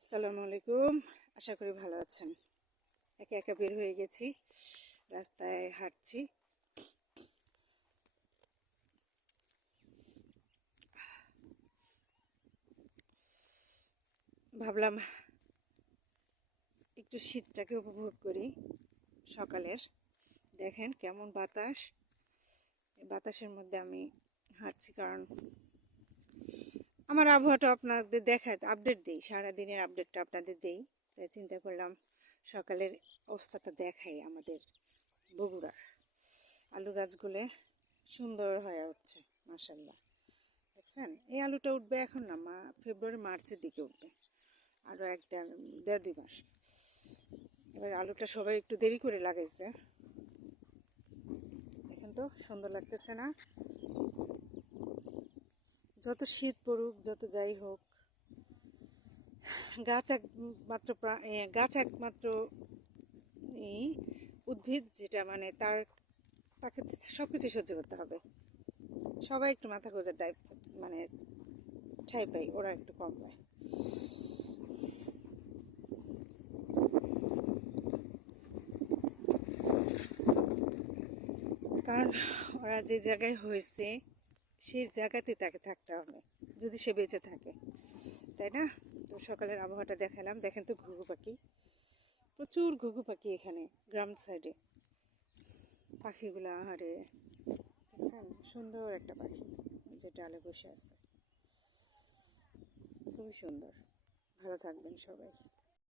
আসসালামু আলাইকুম। আশা করি ভালো আছেন। একা একা বের হয়ে গেছি, রাস্তায় হাঁটছি। ভাবলাম একটু শীতটাকে উপভোগ করি। সকালের দেখেন কেমন বাতাস, এই বাতাসের মধ্যে আমি হাঁটছি, কারণ আমার আবহাওয়াটা আপনাদের দেখায়, আপডেট দিই, সারাদিনের আপডেটটা আপনাদের দিই। তাই চিন্তা করলাম সকালের অবস্থাটা দেখাই। আমাদের বগুড়ার আলু গাছগুলো সুন্দর হয়ে উঠছে, মাশাল্লাহ। দেখছেন, এই আলুটা উঠবে এখন না, ফেব্রুয়ারি মার্চের দিকে উঠবে, আরও দেড় দুই মাস। এবার আলুটা সবাই একটু দেরি করে লাগাইছে। দেখেন তো সুন্দর লাগতেছে না? যত শীত পড়ুক, যত যাই হোক, গাছ একমাত্র এই উদ্ভিদ যেটা মানে তাকে সব কিছু সহ্য করতে হবে। সবাই একটু মাথা গোঁজার মানে ঠাই পাই, ওরা একটু কম পায়। কারণ ওরা যে জায়গায় হয়েছে সেই জায়গাতে তাকে থাকতে হবে, যদি সে বেঁচে থাকে, তাই না? তো সকালের আবহাওয়াটা দেখালাম। দেখেন তো ঘুঘু পাখি, প্রচুর ঘুঘু পাখি এখানে গ্রাম সাইডে। পাখিগুলো আহারে, দেখছেন সুন্দর একটা পাখি যে ডালে বসে আছে, খুবই সুন্দর। ভালো থাকবেন সবাই।